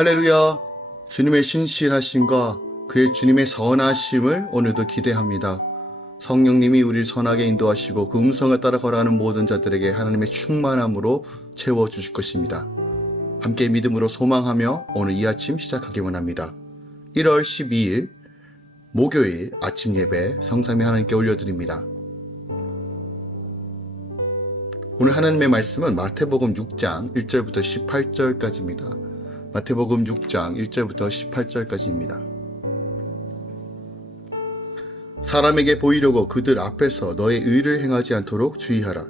할렐루야! 주님의 신실하심과 그의 주님의 선하심을 오늘도 기대합니다. 성령님이 우리를 선하게 인도하시고 그 음성을 따라 걸어가는 모든 자들에게 하나님의 충만함으로 채워주실 것입니다. 함께 믿음으로 소망하며 오늘 이 아침 시작하기 원합니다. 1월 12일 목요일 아침 예배 성삼위 하나님께 올려드립니다. 오늘 하나님의 말씀은 마태복음 6장 1절부터 18절까지입니다. 마태복음 6장 1절부터 18절까지입니다. 사람에게 보이려고 그들 앞에서 너의 의를 행하지 않도록 주의하라.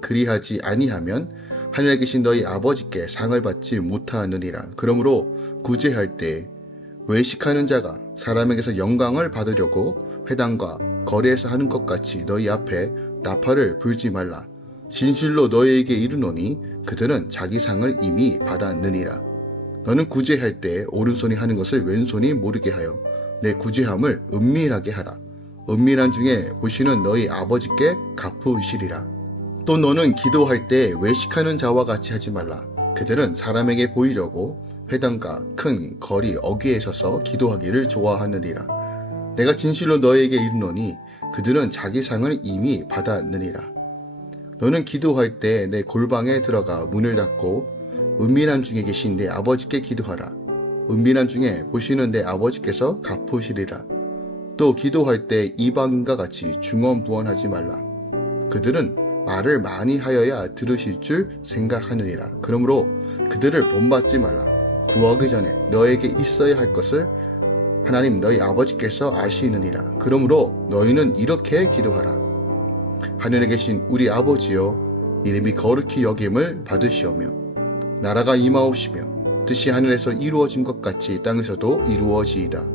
그리하지 아니하면 하늘에 계신 너희 아버지께 상을 받지 못하느니라. 그러므로 구제할 때 외식하는 자가 사람에게서 영광을 받으려고 회당과 거리에서 하는 것 같이 너희 앞에 나팔을 불지 말라. 진실로 너희에게 이르노니 그들은 자기 상을 이미 받았느니라. 너는 구제할 때 오른손이 하는 것을 왼손이 모르게 하여 내 구제함을 은밀하게 하라. 은밀한 중에 보시는 너희 아버지께 갚으시리라. 또 너는 기도할 때 외식하는 자와 같이 하지 말라. 그들은 사람에게 보이려고 회당과 큰 거리 어귀에 서서 기도하기를 좋아하느니라. 내가 진실로 너희에게 이르노니 그들은 자기 상을 이미 받았느니라. 너는 기도할 때 내 골방에 들어가 문을 닫고 은밀한 중에 계신 내 아버지께 기도하라. 은밀한 중에 보시는 내 아버지께서 갚으시리라. 또 기도할 때 이방인과 같이 중언부언하지 말라. 그들은 말을 많이 하여야 들으실 줄 생각하느니라. 그러므로 그들을 본받지 말라. 구하기 전에 너에게 있어야 할 것을 하나님 너희 아버지께서 아시느니라. 그러므로 너희는 이렇게 기도하라. 하늘에 계신 우리 아버지여, 이름이 거룩히 여김을 받으시오며 나라가 임하옵시며 뜻이 하늘에서 이루어진 것 같이 땅에서도 이루어지이다.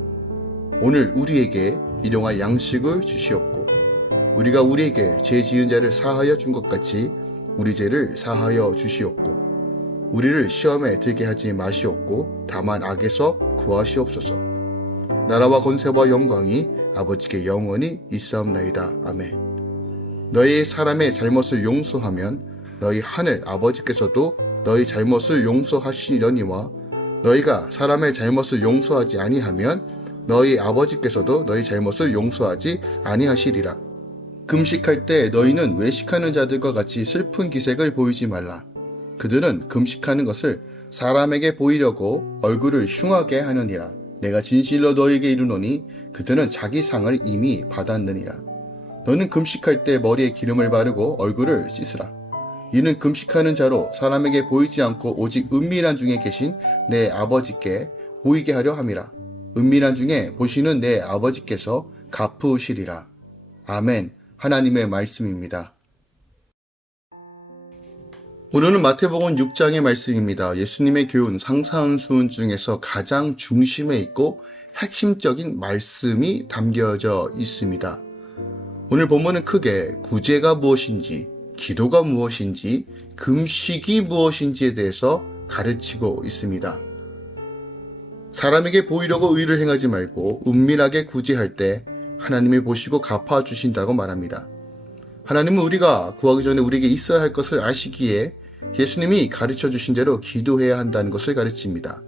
오늘 우리에게 일용할 양식을 주시옵고 우리가 우리에게 죄 지은 자를 사하여 준 것 같이 우리 죄를 사하여 주시옵고 우리를 시험에 들게 하지 마시옵고 다만 악에서 구하시옵소서. 나라와 권세와 영광이 아버지께 영원히 있사옵나이다. 아멘. 너희 사람의 잘못을 용서하면 너희 하늘 아버지께서도 너희 잘못을 용서하시려니와 너희가 사람의 잘못을 용서하지 아니하면 너희 아버지께서도 너희 잘못을 용서하지 아니하시리라. 금식할 때 너희는 외식하는 자들과 같이 슬픈 기색을 보이지 말라. 그들은 금식하는 것을 사람에게 보이려고 얼굴을 흉하게 하느니라. 내가 진실로 너희에게 이르노니 그들은 자기 상을 이미 받았느니라. 너는 금식할 때 머리에 기름을 바르고 얼굴을 씻으라. 이는 금식하는 자로 사람에게 보이지 않고 오직 은밀한 중에 계신 내 아버지께 보이게 하려 함이라. 은밀한 중에 보시는 내 아버지께서 갚으시리라. 아멘. 하나님의 말씀입니다. 오늘은 마태복음 6장의 말씀입니다. 예수님의 교훈 상사훈수훈 중에서 가장 중심에 있고 핵심적인 말씀이 담겨져 있습니다. 오늘 본문은 크게 구제가 무엇인지, 기도가 무엇인지, 금식이 무엇인지에 대해서 가르치고 있습니다. 사람에게 보이려고 의를 행하지 말고 은밀하게 구제할 때 하나님이 보시고 갚아주신다고 말합니다. 하나님은 우리가 구하기 전에 우리에게 있어야 할 것을 아시기에 예수님이 가르쳐 주신 대로 기도해야 한다는 것을 가르칩니다.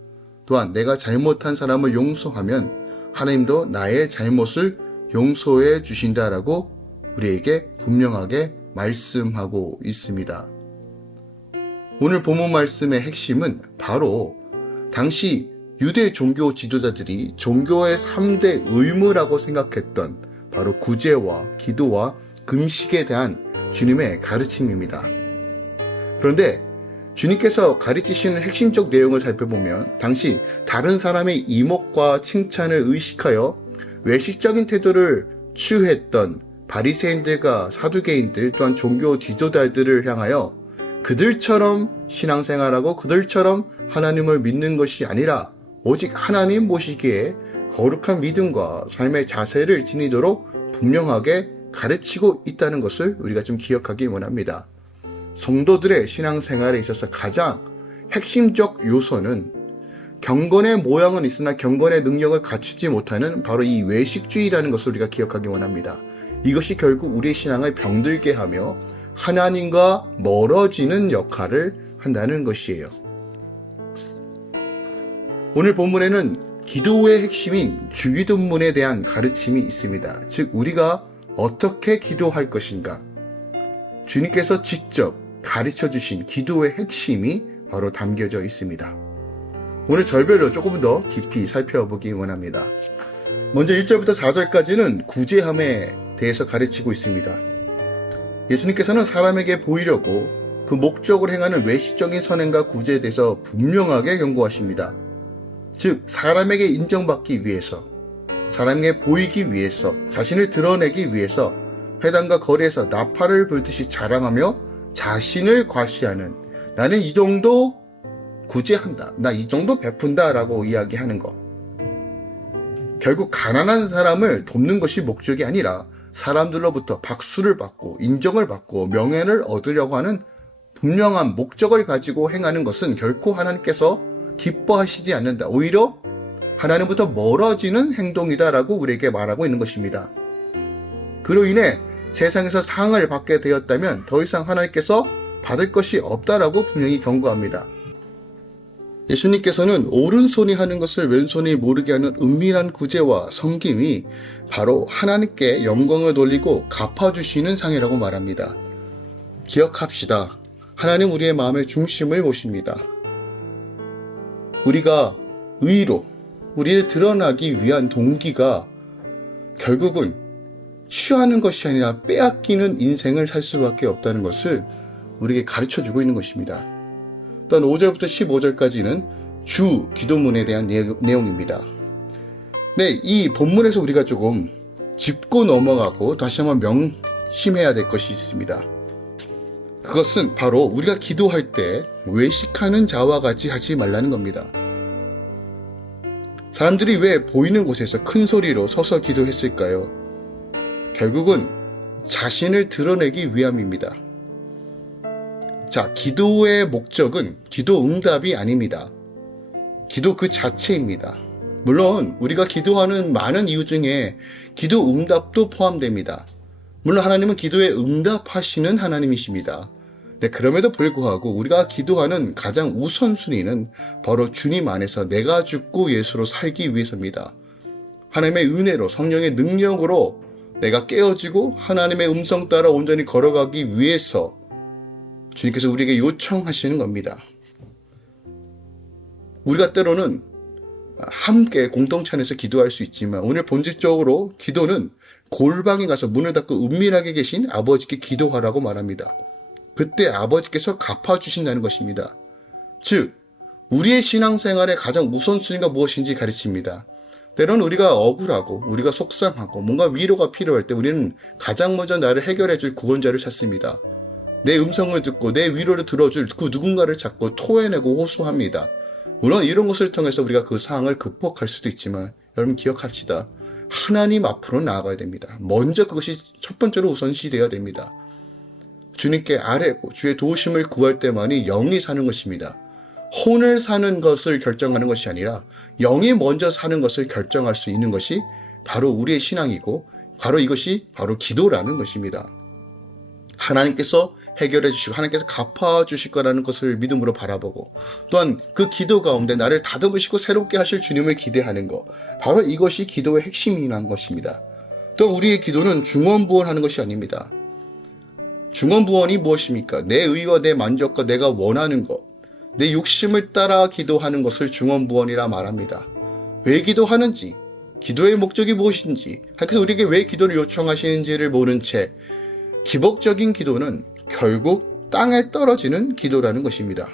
또한 내가 잘못한 사람을 용서하면 하나님도 나의 잘못을 용서해 주신다라고 우리에게 분명하게 말씀하고 있습니다. 오늘 본문 말씀의 핵심은 바로 당시 유대 종교 지도자들이 종교의 3대 의무라고 생각했던 바로 구제와 기도와 금식에 대한 주님의 가르침입니다. 그런데 주님께서 가르치시는 핵심적 내용을 살펴보면 당시 다른 사람의 이목과 칭찬을 의식하여 외식적인 태도를 취했던 바리새인들과 사두개인들 또한 종교 지도자들을 향하여 그들처럼 신앙생활하고 그들처럼 하나님을 믿는 것이 아니라 오직 하나님 모시기에 거룩한 믿음과 삶의 자세를 지니도록 분명하게 가르치고 있다는 것을 우리가 좀 기억하기 원합니다. 성도들의 신앙생활에 있어서 가장 핵심적 요소는 경건의 모양은 있으나 경건의 능력을 갖추지 못하는 바로 이 외식주의라는 것을 우리가 기억하기 원합니다. 이것이 결국 우리의 신앙을 병들게 하며 하나님과 멀어지는 역할을 한다는 것이에요. 오늘 본문에는 기도의 핵심인 주기도문에 대한 가르침이 있습니다. 즉 우리가 어떻게 기도할 것인가, 주님께서 직접 가르쳐 주신 기도의 핵심이 바로 담겨져 있습니다. 오늘 절별로 조금 더 깊이 살펴보기 원합니다. 먼저 1절부터 4절까지는 구제함에 대해서 가르치고 있습니다. 예수님께서는 사람에게 보이려고 그 목적을 행하는 외식적인 선행과 구제에 대해서 분명하게 경고하십니다. 즉 사람에게 인정받기 위해서, 사람에게 보이기 위해서, 자신을 드러내기 위해서 회당과 거리에서 나팔을 불듯이 자랑하며 자신을 과시하는, 나는 이 정도 구제한다, 나 이 정도 베푼다 라고 이야기하는 것. 결국 가난한 사람을 돕는 것이 목적이 아니라 사람들로부터 박수를 받고 인정을 받고 명예를 얻으려고 하는 분명한 목적을 가지고 행하는 것은 결코 하나님께서 기뻐하시지 않는다, 오히려 하나님부터 멀어지는 행동이다라고 우리에게 말하고 있는 것입니다. 그로 인해 세상에서 상을 받게 되었다면 더 이상 하나님께서 받을 것이 없다라고 분명히 경고합니다. 예수님께서는 오른손이 하는 것을 왼손이 모르게 하는 은밀한 구제와 섬김이 바로 하나님께 영광을 돌리고 갚아주시는 상이라고 말합니다. 기억합시다. 하나님 우리의 마음의 중심을 보십니다. 우리가 의로 우리를 드러나기 위한 동기가 결국은 취하는 것이 아니라 빼앗기는 인생을 살 수밖에 없다는 것을 우리에게 가르쳐주고 있는 것입니다. 또한 5절부터 15절까지는 주 기도문에 대한 내용입니다. 네, 이 본문에서 우리가 조금 짚고 넘어가고 다시 한번 명심해야 될 것이 있습니다. 그것은 바로 우리가 기도할 때 외식하는 자와 같이 하지 말라는 겁니다. 사람들이 왜 보이는 곳에서 큰 소리로 서서 기도했을까요? 결국은 자신을 드러내기 위함입니다. 자, 기도의 목적은 기도 응답이 아닙니다. 기도 그 자체입니다. 물론 우리가 기도하는 많은 이유 중에 기도 응답도 포함됩니다. 물론 하나님은 기도에 응답하시는 하나님이십니다. 네, 그럼에도 불구하고 우리가 기도하는 가장 우선순위는 바로 주님 안에서 내가 죽고 예수로 살기 위해서입니다. 하나님의 은혜로, 성령의 능력으로 내가 깨어지고 하나님의 음성 따라 온전히 걸어가기 위해서 주님께서 우리에게 요청하시는 겁니다. 우리가 때로는 함께 공동체 안에서 기도할 수 있지만 오늘 본질적으로 기도는 골방에 가서 문을 닫고 은밀하게 계신 아버지께 기도하라고 말합니다. 그때 아버지께서 갚아주신다는 것입니다. 즉 우리의 신앙생활의 가장 우선순위가 무엇인지 가르칩니다. 때로는 우리가 억울하고 우리가 속상하고 뭔가 위로가 필요할 때 우리는 가장 먼저 나를 해결해줄 구원자를 찾습니다. 내 음성을 듣고 내 위로를 들어줄 그 누군가를 찾고 토해내고 호소합니다. 물론 이런 것을 통해서 우리가 그 상황을 극복할 수도 있지만 여러분 기억합시다. 하나님 앞으로 나아가야 됩니다. 먼저 그것이 첫 번째로 우선시되어야 됩니다. 주님께 아뢰고 주의 도우심을 구할 때만이 영이 사는 것입니다. 혼을 사는 것을 결정하는 것이 아니라 영이 먼저 사는 것을 결정할 수 있는 것이 바로 우리의 신앙이고 바로 이것이 바로 기도라는 것입니다. 하나님께서 해결해 주시고 하나님께서 갚아 주실 거라는 것을 믿음으로 바라보고 또한 그 기도 가운데 나를 다듬으시고 새롭게 하실 주님을 기대하는 것, 바로 이것이 기도의 핵심이라는 것입니다. 또 우리의 기도는 중언부언하는 것이 아닙니다. 중언부언이 무엇입니까? 내 의와 내 만족과 내가 원하는 것, 내 욕심을 따라 기도하는 것을 중언부언이라 말합니다. 왜 기도하는지, 기도의 목적이 무엇인지, 하나님께서 우리에게 왜 기도를 요청하시는지를 모른 채 기복적인 기도는 결국 땅에 떨어지는 기도라는 것입니다.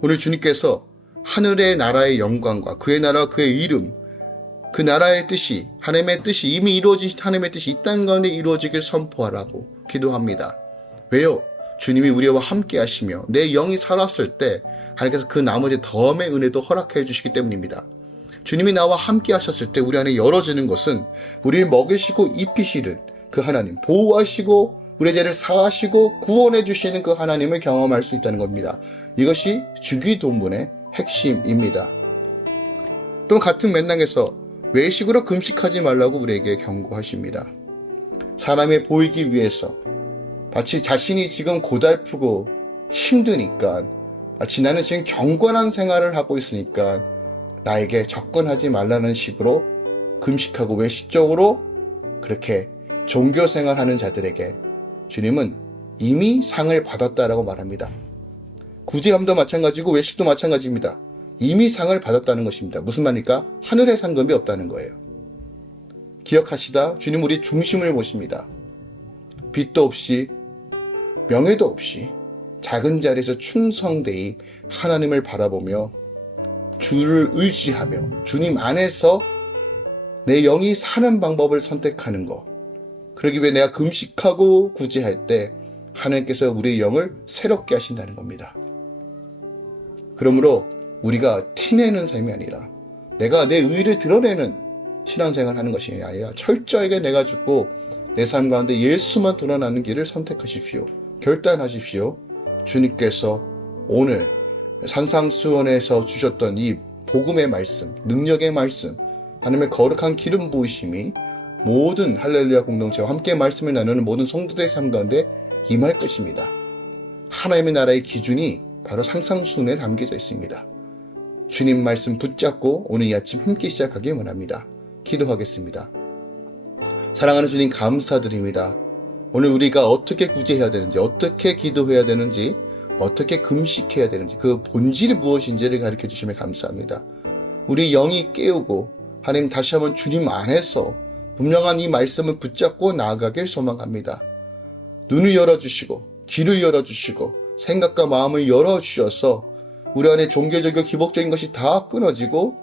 오늘 주님께서 하늘의 나라의 영광과 그의 나라와 그의 이름, 그 나라의 뜻이, 하나님의 뜻이 이미 이루어진 하나님의 뜻이 이 땅 가운데 이루어지길 선포하라고 기도합니다. 왜요? 주님이 우리와 함께 하시며 내 영이 살았을 때 하나님께서 그 나머지 덤의 은혜도 허락해 주시기 때문입니다. 주님이 나와 함께 하셨을 때 우리 안에 열어지는 것은 우리를 먹이시고 입히시는 그 하나님, 보호하시고 우리의 죄를 사하시고 구원해 주시는 그 하나님을 경험할 수 있다는 겁니다. 이것이 주기도문의 핵심입니다. 또 같은 맥락에서 외식으로 금식하지 말라고 우리에게 경고하십니다. 사람에 보이기 위해서 마치 자신이 지금 고달프고 힘드니까 마치 나는 지금 경건한 생활을 하고 있으니까 나에게 접근하지 말라는 식으로 금식하고 외식적으로 그렇게 종교생활하는 자들에게 주님은 이미 상을 받았다라고 말합니다. 구제함도 마찬가지고 외식도 마찬가지입니다. 이미 상을 받았다는 것입니다. 무슨 말입니까? 하늘의 상급이 없다는 거예요. 기억하시다 주님 우리 중심을 보십니다. 빚도 없이 명예도 없이 작은 자리에서 충성되이 하나님을 바라보며 주를 의지하며 주님 안에서 내 영이 사는 방법을 선택하는 것. 그러기 위해 내가 금식하고 구제할 때 하나님께서 우리의 영을 새롭게 하신다는 겁니다. 그러므로 우리가 티내는 삶이 아니라 내가 내 의를 드러내는 신앙생활을 하는 것이 아니라 철저하게 내가 죽고 내 삶 가운데 예수만 드러나는 길을 선택하십시오. 결단하십시오. 주님께서 오늘 산상수원에서 주셨던 이 복음의 말씀, 능력의 말씀, 하나님의 거룩한 기름 부으심이 모든 할렐루야 공동체와 함께 말씀을 나누는 모든 성도들의 삶 가운데 임할 것입니다. 하나님의 나라의 기준이 바로 상상수훈에 담겨져 있습니다. 주님 말씀 붙잡고 오늘 이 아침 함께 시작하길 원합니다. 기도하겠습니다. 사랑하는 주님 감사드립니다. 오늘 우리가 어떻게 구제해야 되는지, 어떻게 기도해야 되는지, 어떻게 금식해야 되는지 그 본질이 무엇인지를 가르쳐 주시면 감사합니다. 우리 영이 깨우고 하나님 다시 한번 주님 안에서 분명한 이 말씀을 붙잡고 나아가길 소망합니다. 눈을 열어주시고 귀를 열어주시고 생각과 마음을 열어주셔서 우리 안에 종교적이고 기복적인 것이 다 끊어지고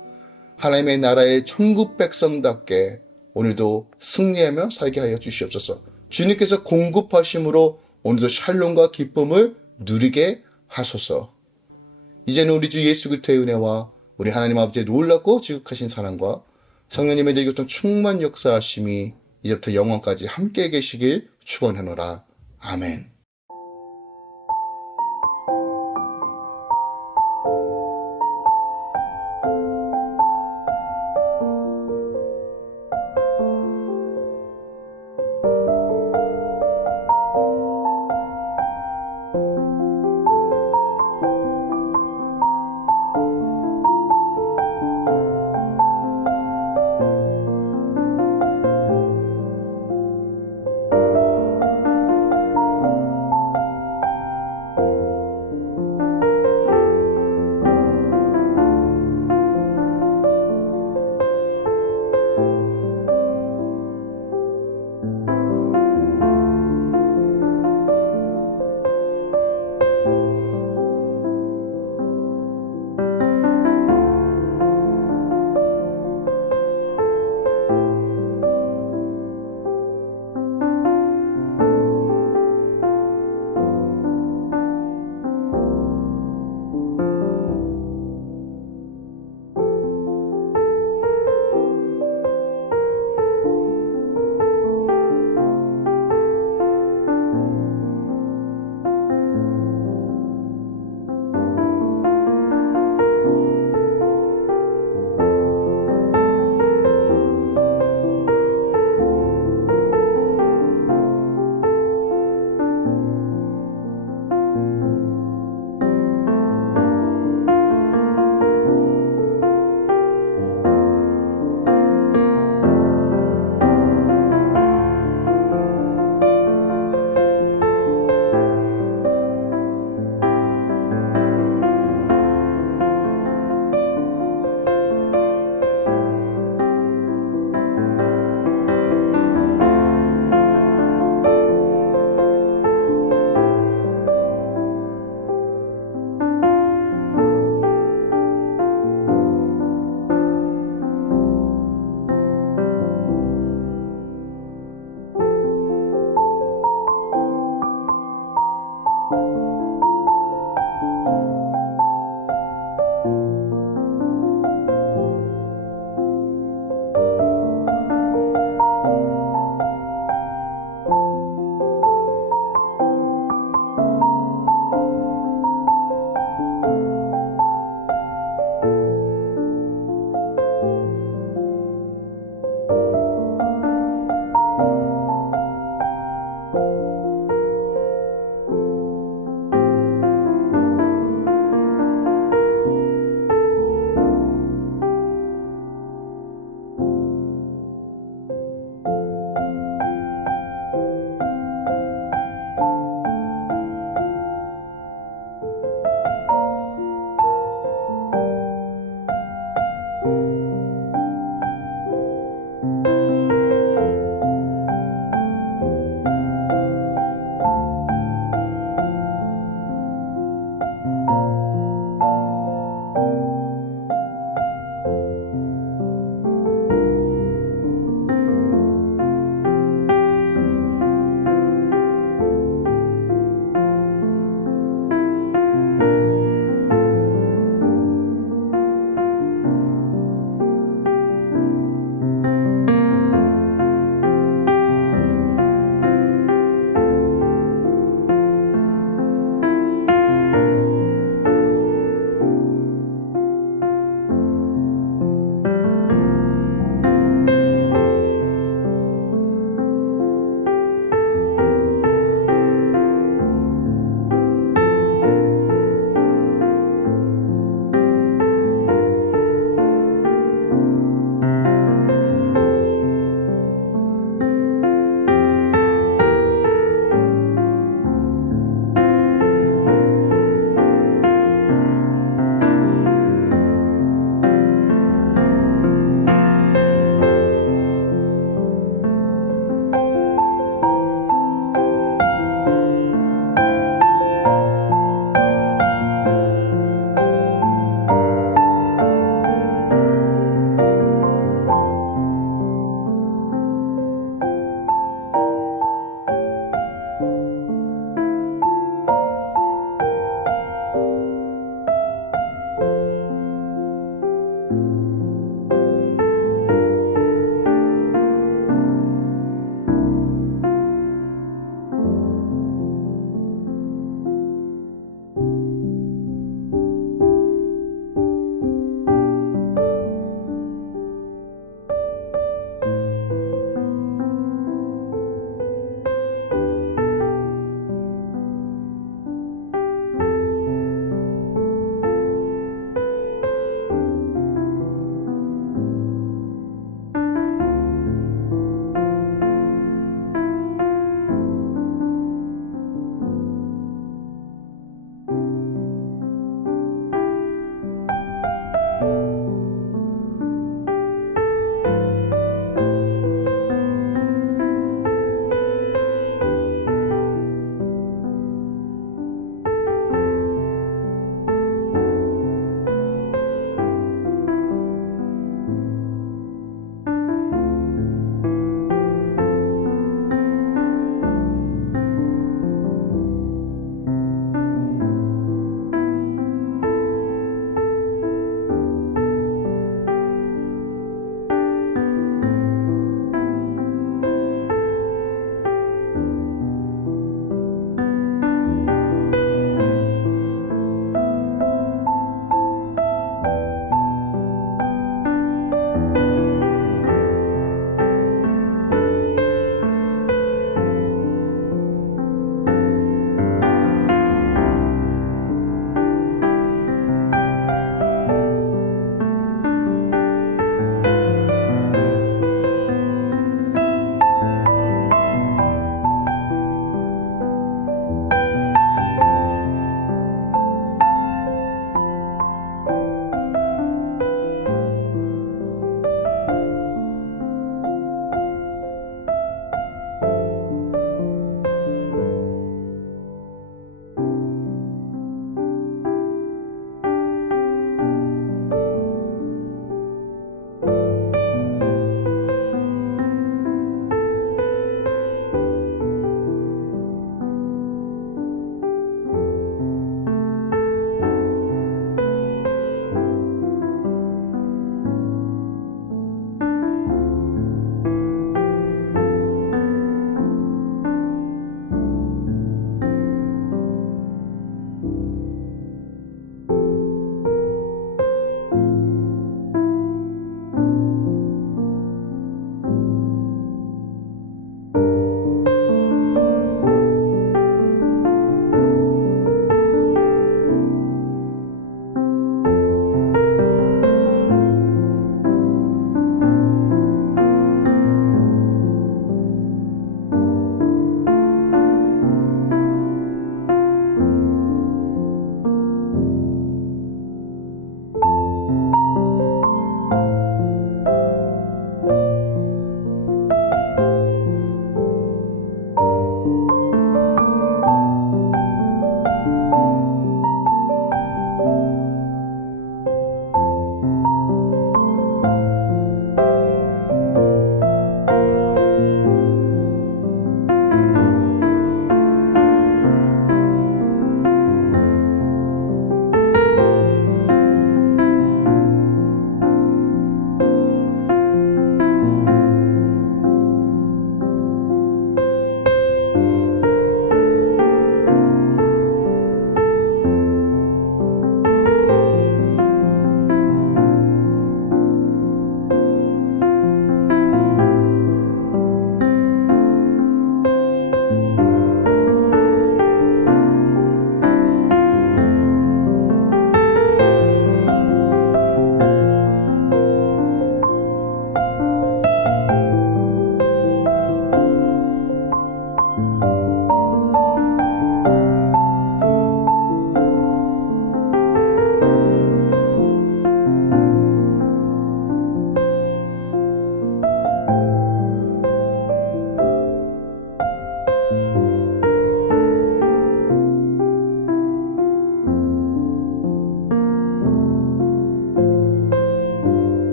하나님의 나라의 천국 백성답게 오늘도 승리하며 살게 하여 주시옵소서. 주님께서 공급하심으로 오늘도 샬롬과 기쁨을 누리게 하소서. 이제는 우리 주 예수 그리스도의 은혜와 우리 하나님 아버지의 놀랍고 지극하신 사랑과 성령님의 늘 교통 충만 역사하심이 이제부터 영원까지 함께 계시길 축원하노라. 아멘.